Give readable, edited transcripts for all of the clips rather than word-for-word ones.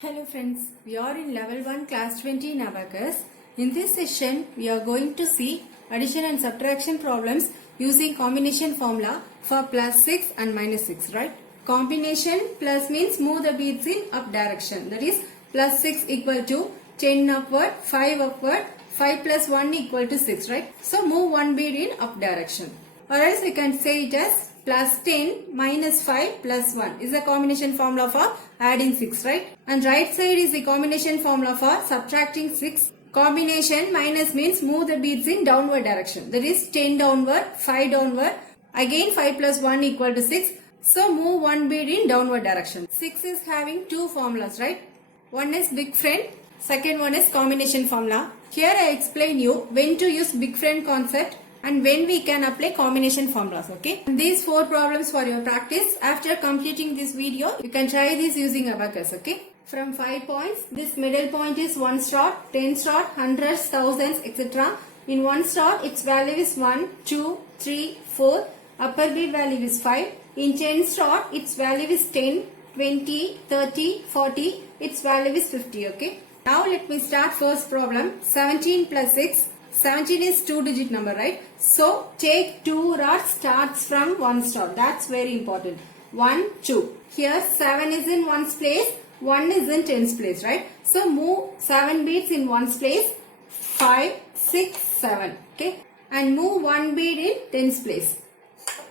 Hello friends, we are in level 1 class 20 in Abacus. In this session, we are going to see addition and subtraction problems using combination formula for plus 6 and minus 6, right? Combination plus means move the beads in up direction. That is plus 6 equal to 10 upward, 5 upward, 5 plus 1 equal to 6, right? So move one bead in up direction. Or else we can say it as plus 10 minus 5 plus 1 is the combination formula for adding 6, right? And right side is the combination formula for subtracting 6. Combination minus means move the beads in downward direction. That is 10 downward, 5 downward. Again 5 plus 1 equal to 6. So move one bead in downward direction. 6 is having two formulas, right? One is big friend. Second one is combination formula. Here I explain you when to use big friend concept and when we can apply combination formulas, okay? And these 4 problems for your practice. After completing this video, you can try this using Abacus, okay? From 5 points, this middle point is 1 star, 10 star, hundreds, thousands, etc. In 1 star, its value is 1, 2, 3, 4. Upper bead value is 5. In 10 star, its value is 10, 20, 30, 40. Its value is 50, okay? Now let me start first problem. 17 plus 6. 17 is 2-digit number, right? So take 2 rods starts from 1 star. That's very important. 1, 2. Here 7 is in 1's place. 1 is in 10's place, right? So move 7 beads in 1's place. 5, 6, 7. Okay. And move 1 bead in 10's place.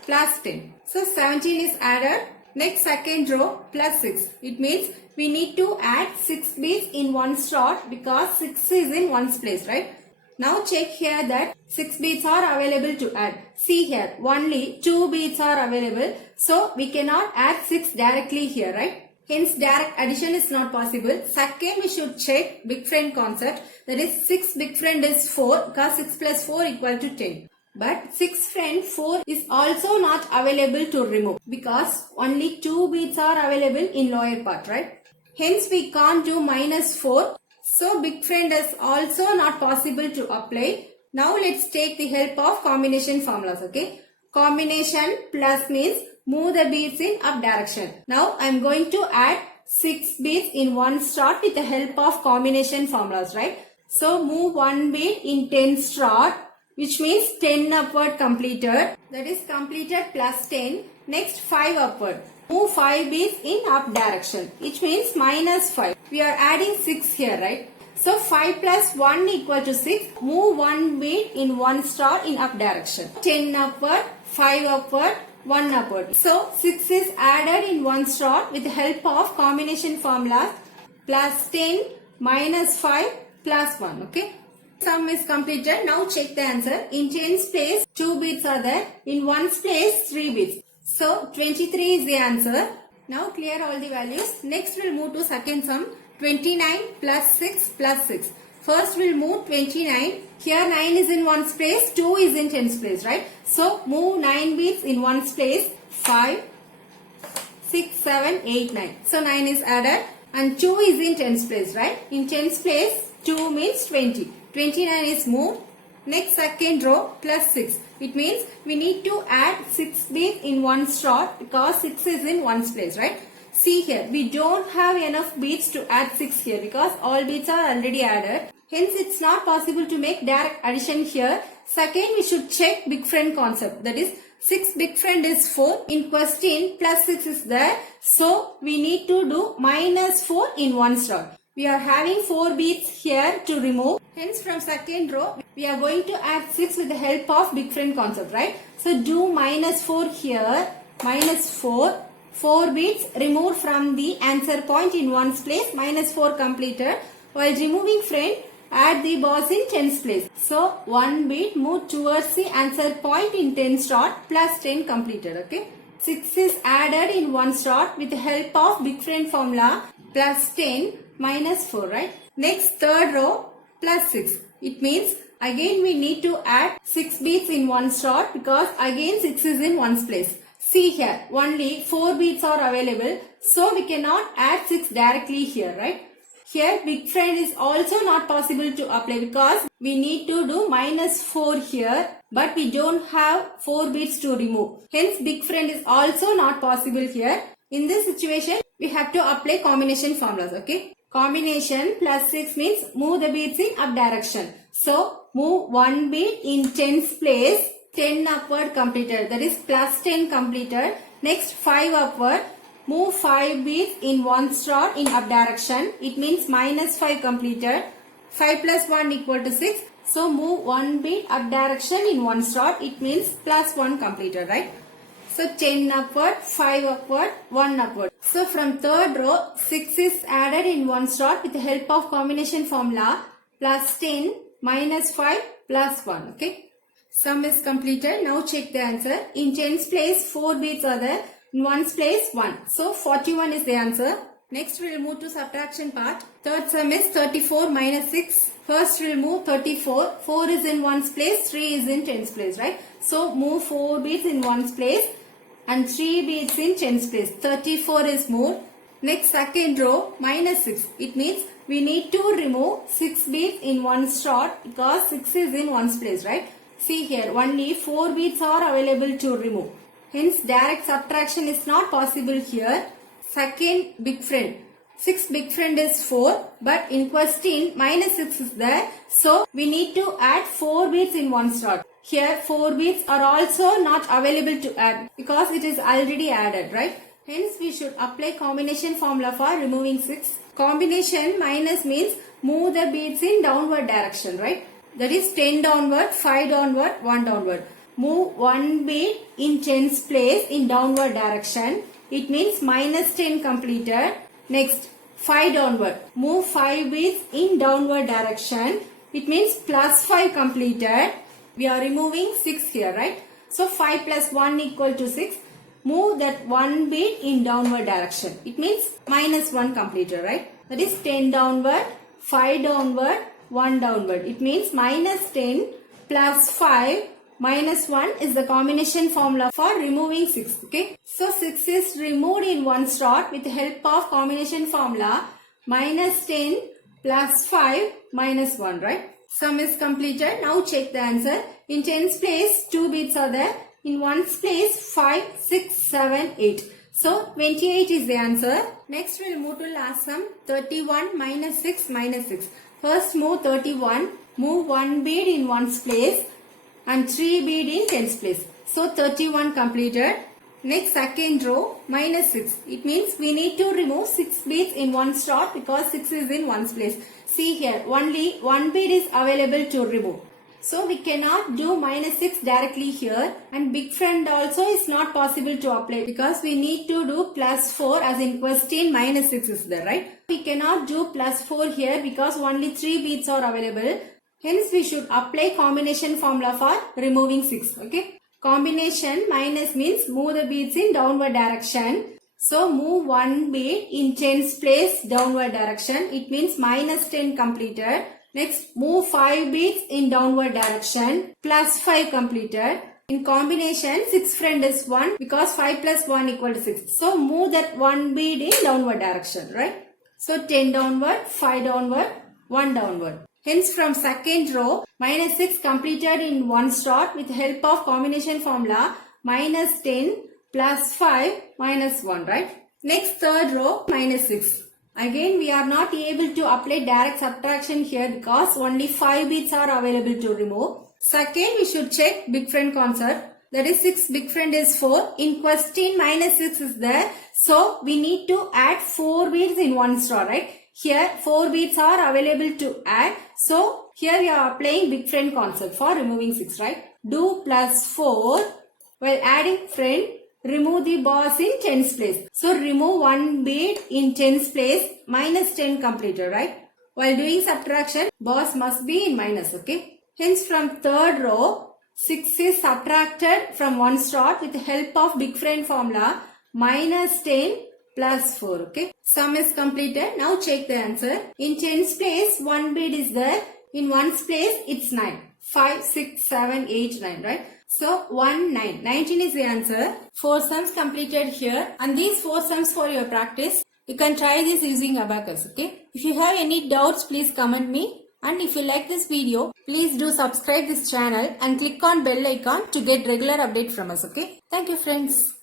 Plus 10. So 17 is added. Next second row plus 6. It means we need to add 6 beads in 1 star because 6 is in 1's place, right? Now check here that 6 beads are available to add. See here, only 2 beads are available. So we cannot add 6 directly here, right? Hence direct addition is not possible. Second, we should check big friend concept. That is 6 big friend is 4 because 6 plus 4 equal to 10. But 6 friend 4 is also not available to remove because only 2 beads are available in lower part, right? Hence we can't do minus 4. So big friend is also not possible to apply. Now let's take the help of combination formulas, okay? Combination plus means move the beads in up direction. Now I am going to add 6 beads in 1 star with the help of combination formulas, right? So move 1 bead in 10 star, which means 10 upward completed. That is completed plus 10. Next 5 upward. Move 5 beads in up direction, which means minus 5. We are adding 6 here, right? So 5 plus 1 equal to 6. Move 1 bead in 1 star in up direction. 10 upward, 5 upward, 1 upward. So 6 is added in 1 star with the help of combination formulas. Plus 10 minus 5 plus 1, okay? Sum is completed. Now check the answer. In 10's place, 2 beads are there. In 1's place, 3 beads. So 23 is the answer. Now clear all the values. Next we'll move to second sum. 29 plus 6 plus 6. First we'll move 29. Here 9 is in 1's place. 2 is in 10's place, right? So move 9 beads in 1's place. 5, 6, 7, 8, 9. So 9 is added. And 2 is in 10's place, right? In 10's place 2 means 20. 29 is moved. Next second row plus 6. It means we need to add 6 beads in 1 star because 6 is in 1's place, right? See here, we don't have enough beads to add 6 here because all beads are already added. Hence, it's not possible to make direct addition here. Second, we should check big friend concept. That is, 6 big friend is 4. In question, plus 6 is there. So, we need to do minus 4 in 1 star. We are having 4 beads here to remove. Hence from second row, we are going to add 6 with the help of big friend concept, right? So do minus 4 here, minus 4. 4 beads removed from the answer point in 1's place, minus 4 completed. While removing friend, add the bars in 10's place. So 1 bead moved towards the answer point in 10 star plus 10 completed, okay? 6 is added in 1 star with the help of big friend formula plus 10 minus 4, right? Next third row plus 6. It means again we need to add 6 beads in 1 star because again 6 is in 1's place. See here, only 4 beads are available. So we cannot add 6 directly here, right? Here big friend is also not possible to apply because we need to do minus 4 here. But we don't have 4 beads to remove. Hence big friend is also not possible here. In this situation, we have to apply combination formulas, okay? Combination plus 6 means move the beads in up direction. So move one bead in tens place, 10 upward completed. That is plus 10 completed. Next 5 upward. Move 5 beads in one slot in up direction. It means minus 5 completed. 5 plus 1 equal to 6. So move one bead up direction in one slot. It means plus 1 completed, right? So 10 upward, 5 upward, 1 upward. So from third row, 6 is added in one slot with the help of combination formula. Plus 10 minus 5 plus 1. Okay. Sum is completed. Now check the answer. In tens place, 4 beads are there. In ones place, 1. So 41 is the answer. Next we will move to subtraction part. Third sum is 34 minus 6. First we will move 34. 4 is in ones place, 3 is in tens place, right? So move 4 beads in ones place and 3 beads in tens place. 34 is moved. Next second row minus 6. It means we need to remove 6 beads in one slot because 6 is in ones place, right? See here, only 4 beads are available to remove. Hence direct subtraction is not possible here. Second big friend. 6 big friend is 4, but in question minus 6 is there. So we need to add 4 beads in one slot. Here 4 beads are also not available to add because it is already added, right? Hence we should apply combination formula for removing 6. Combination minus means move the beads in downward direction, right? That is 10 downward, 5 downward, 1 downward. Move one bead in tens place in downward direction. It means minus 10 completed. Next 5 downward. Move 5 beads in downward direction. It means plus 5 completed. We are removing 6 here, right? So 5 plus 1 equal to 6. Move that one bead in downward direction. It means minus 1 completed, right? That is 10 downward, 5 downward, 1 downward. It means minus 10 plus 5 minus 1 is the combination formula for removing 6. Okay. So 6 is removed in one slot with the help of combination formula. Minus 10 plus 5 minus 1, right? Sum is completed. Now check the answer. In tens place, 2 beads are there. In ones place, 5, 6, 7, 8. So 28 is the answer. Next we will move to last sum. 31 minus 6 minus 6. First move 31. Move 1 bead in ones place and 3 bead in tens place. So 31 completed. Next second row minus 6. It means we need to remove 6 beads in one slot because 6 is in ones place. See here, only 1 bead is available to remove. So we cannot do minus 6 directly here, and big friend also is not possible to apply because we need to do plus 4 as in question minus 6 is there, right? We cannot do plus 4 here because only 3 beads are available. Hence we should apply combination formula for removing 6. Okay. Combination minus means move the beads in downward direction. So move 1 bead in tens place downward direction. It means minus 10 completed. Next move 5 beads in downward direction. Plus 5 completed. In combination 6 friend is 1 because 5 plus 1 equal to 6. So move that 1 bead in downward direction, right? So 10 downward, 5 downward, 1 downward. Hence from second row, minus 6 completed in one slot with help of combination formula. Minus 10 plus 5 minus 1, right? Next third row, minus 6. Again we are not able to apply direct subtraction here because only 5 beads are available to remove. Second we should check big friend concept. That is 6 big friend is 4. In question minus 6 is there. So we need to add 4 beads in one slot, right? Here 4 beads are available to add. So here we are applying big friend concept for removing 6, right? Do plus 4 while adding friend. Remove the boss in tens place. So remove 1 bead in tens place. Minus 10 completed, right? While doing subtraction, boss must be in minus, okay? Hence from third row, 6 is subtracted from one slot with the help of big friend formula. Minus 10 plus 4, okay? Sum is completed. Now check the answer. In tens place, 1 bead is there. In ones place, it's 9. 5, 6, 7, 8, 9, right? So 1, 9. 19 is the answer. 4 sums completed here, and these 4 sums for your practice. You can try this using Abacus, okay? If you have any doubts, please comment me. And if you like this video, please do subscribe this channel and click on bell icon to get regular update from us, okay? Thank you friends.